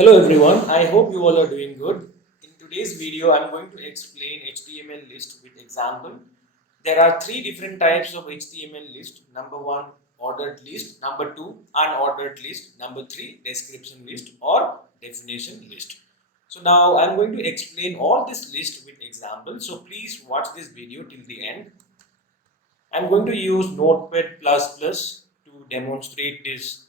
Hello everyone, I hope you all are doing good. In today's video, I'm going to explain HTML list with example. There are three different types of HTML list. Number one, ordered list. Number two, unordered list. Number three, description list or definition list. So now I'm going to explain all this list with example. So please watch this video till the end. I'm going to use Notepad++ to demonstrate this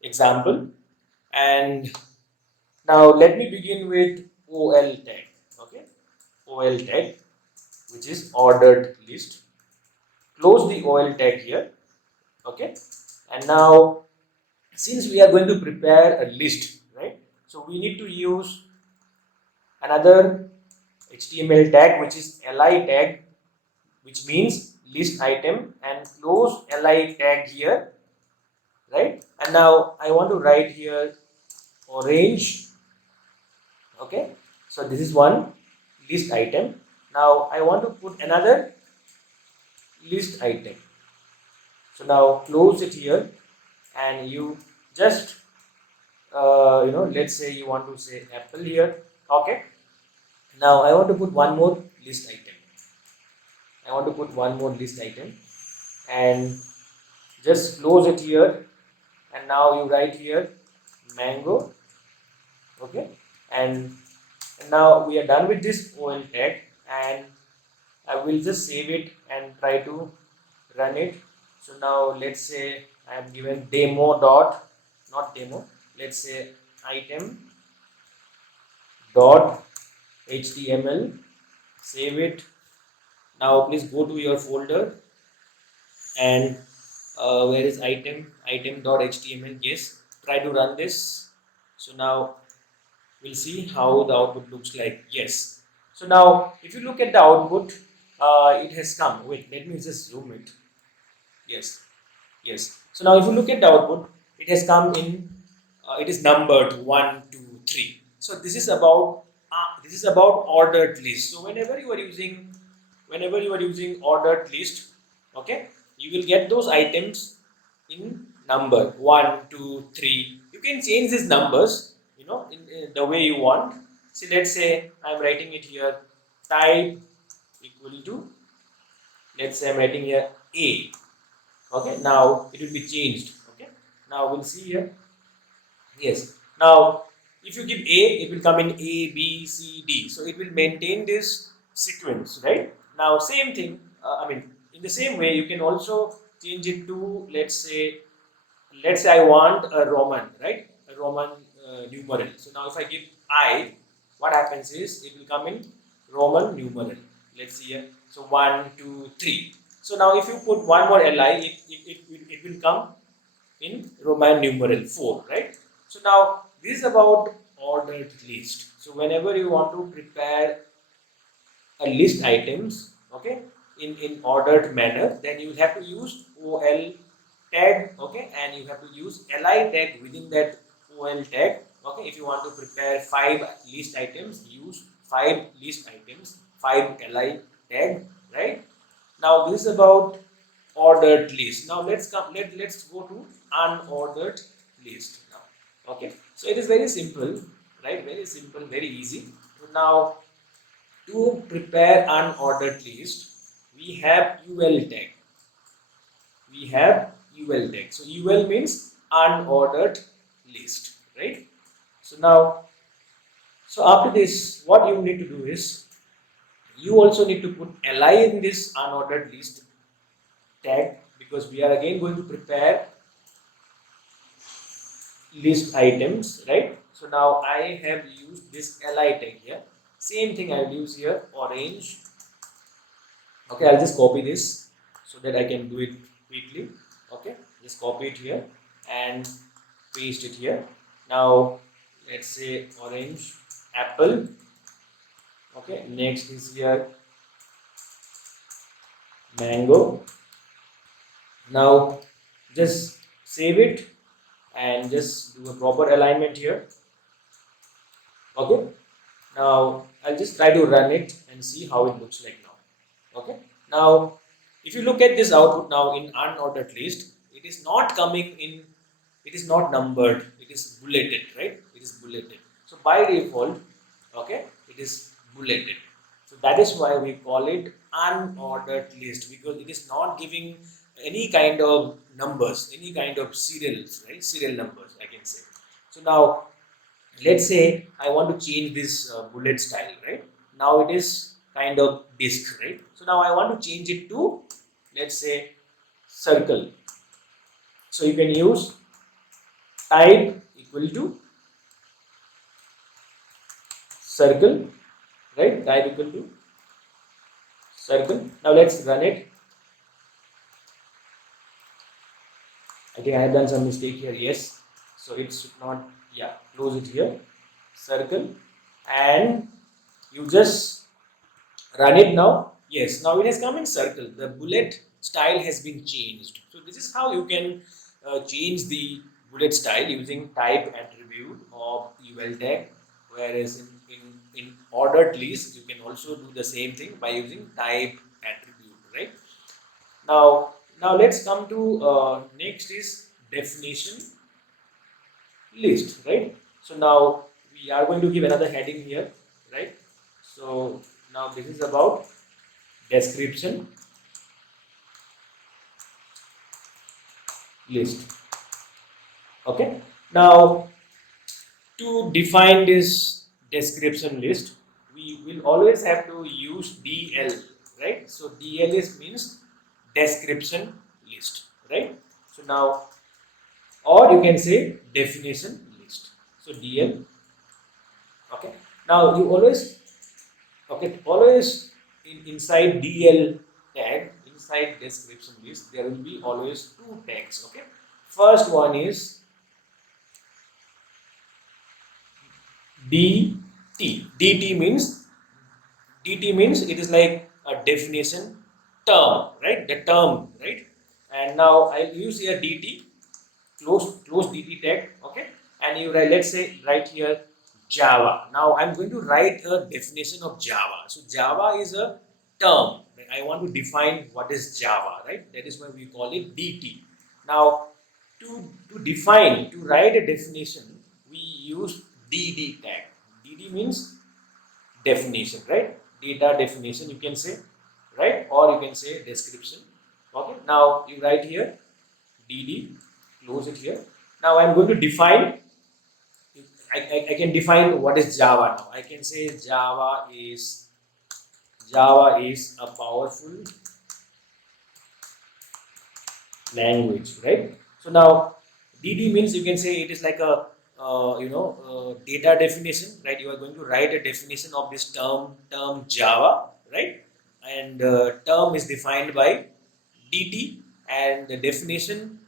example. And now let me begin with OL tag. Okay, OL tag, which is ordered list. Close the OL tag here. Okay, and now since we are going to prepare a list, right? So we need to use another HTML tag, which is li tag, which means list item, and close li tag here, right? And now I want to write here orange. Okay, so this is one list item. Now I want to put another list item. So now close it here, and you just let's say you want to say apple here. Okay, now I want to put one more list item. I want to put one more list item, and just close it here, and now you write here mango. Okay, and now we are done with this OL tag, and I will just save it and try to run it. So now let's say I am given demo dot, not demo, let's say item dot html. Save it. Now please go to your folder, and where is item dot html? Yes, try to run this. So now we'll see how the output looks like. Yes, so now if you look at the output, it has come. Wait, let me just zoom it. Yes, so now if you look at the output, it has come in, it is numbered 1 2 3. So this is about ordered list. So whenever you are using ordered list, okay, you will get those items in number 1 2 3. You can change these numbers, in the way you want. See, let's say I'm writing it here, type equal to, let's say I'm writing here a. Okay, now it will be changed. Okay, now we'll see here. Yes, now if you give a, it will come in a b c d, so it will maintain this sequence, right? Now same thing, in the same way you can also change it to, let's say I want a roman, right? A roman numeral. So now if I give I, what happens is it will come in roman numeral. Let's see here. So 1 2 3. So now if you put one more li, it will come in roman numeral 4, right? So now this is about ordered list. So whenever you want to prepare a list items, okay, in ordered manner, then you have to use ol tag, okay, and you have to use li tag within that ol tag. Okay, if you want to prepare 5 list items, use 5 list items, 5 li tag, right? Now this is about ordered list. Now let's go to unordered list now. Okay, so it is very simple, right? Very simple, very easy. So now to prepare unordered list, we have ul tag. We have ul tag. So ul means unordered list, right? So now, so after this, what you need to do is you also need to put li in this unordered list tag, because we are again going to prepare list items, right? So now I have used this li tag here. Same thing I will use here, orange. Okay, I'll just copy this so that I can do it quickly. Okay, just copy it here and paste it here. Now let's say orange, apple. Okay, next is here mango. Now just save it and just do a proper alignment here. Okay, now I'll just try to run it and see how it looks like now. Okay, now if you look at this output now in unordered list, it is not coming in, it is not numbered, it is bulleted, right? It is bulleted. by default, okay, it is bulleted. So that is why we call it unordered list, because it is not giving any kind of numbers, any kind of serials, right? Serial numbers, I can say. So now, let's say I want to change this bullet style, right? Now it is kind of disk, right? So now I want to change it to, let's say, circle. So you can use type equal to circle, right? Type equal to circle. Now let's run it. I think I have done some mistake here. Yes. So it should not, yeah, close it here. Circle. And you just run it now. Yes, now it has come in circle. The bullet style has been changed. So this is how you can change the bullet style using type attribute of eval tag. Whereas in ordered list, you can also do the same thing by using type attribute, right? Now let's come to next is definition list, right? So now we are going to give another heading here, right? So now this is about description list. Okay. Now to define this description list, we will always have to use DL, right? So DL is means description list, right? So now, or you can say definition list. So DL. Okay. Now you always, okay, always inside DL tag, inside description list, there will be always two tags. Okay. First one is DT. DT means it is like a definition term, right? The term, right? And now I'll use here DT, close DT tag, okay? And you write, let's say, right here Java. Now I'm going to write a definition of Java. So Java is a term. Right? I want to define what is Java, right? That is why we call it DT. Now to define, to write a definition, we use DD tag. DD means definition, right? Data definition, you can say, right? Or you can say description. Okay. Now you write here DD, close it here. Now I'm going to define. I can define what is Java now. I can say Java is a powerful language, right? So now DD means you can say it is like a data definition, right? You are going to write a definition of this term Java, right? And term is defined by DT, and the definition,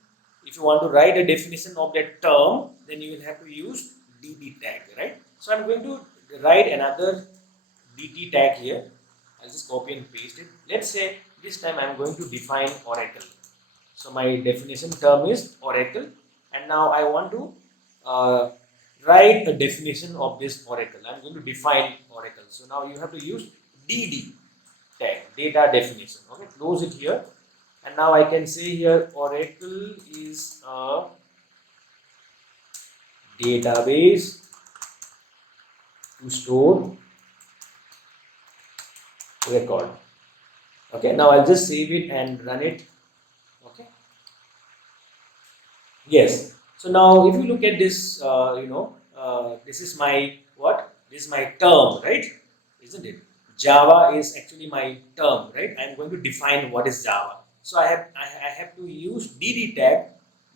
if you want to write a definition of that term, then you will have to use DT tag, right? So I'm going to write another DT tag here. I'll just copy and paste it. Let's say this time I'm going to define Oracle. So my definition term is Oracle, and now I want to write a definition of this Oracle. I'm going to define Oracle. So now you have to use DD tag, data definition. Okay, close it here, and now I can say here Oracle is a database to store record. Okay, now I'll just save it and run it. Okay. Yes. So now, if you look at this, this is my what? This is my term, right? Isn't it? Java is actually my term, right? I'm going to define what is Java. So I have to use DD tag.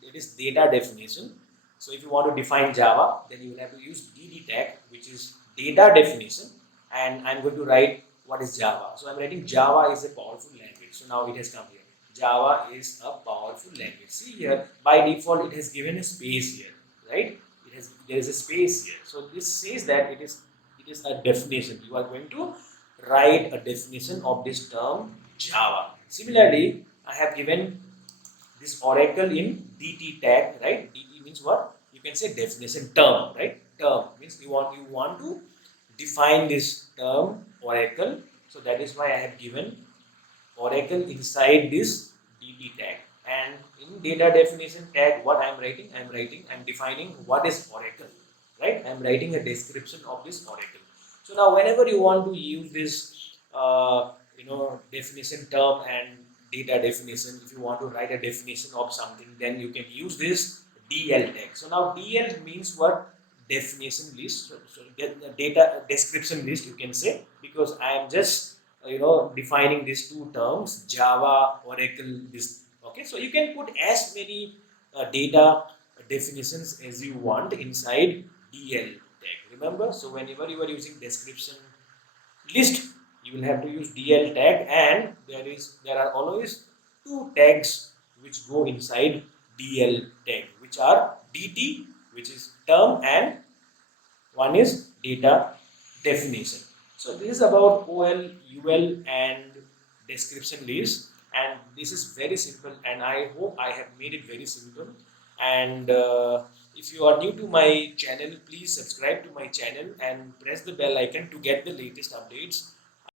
It is data definition. So if you want to define Java, then you will have to use DD tag, which is data definition, and I'm going to write what is Java. So I'm writing Java is a powerful language. So now it has come here. Java is a powerful language. See here, by default, it has given a space here, right? There is a space here. So this says that it is a definition. You are going to write a definition of this term Java. Similarly, I have given this Oracle in DT tag, right? DT means what? You can say definition term, right? Term means you want to define this term Oracle. So that is why I have given Oracle inside this DT tag. And in data definition tag, what I'm defining what is Oracle. right? I'm writing a description of this oracle. So now whenever you want to use this definition term and data definition, if you want to write a definition of something, then you can use this DL tag. So now DL means what? Definition list. So get the data description list, you can say, because I am just defining these two terms, Java, Oracle, this. Okay, so you can put as many data definitions as you want inside DL tag. Remember, so whenever you are using description list, you will have to use DL tag, and there are always two tags which go inside DL tag, which are DT, which is term, and one is data definition. So this is about OL, UL, and description list, and this is very simple, and I hope I have made it very simple. And if you are new to my channel, please subscribe to my channel and press the bell icon to get the latest updates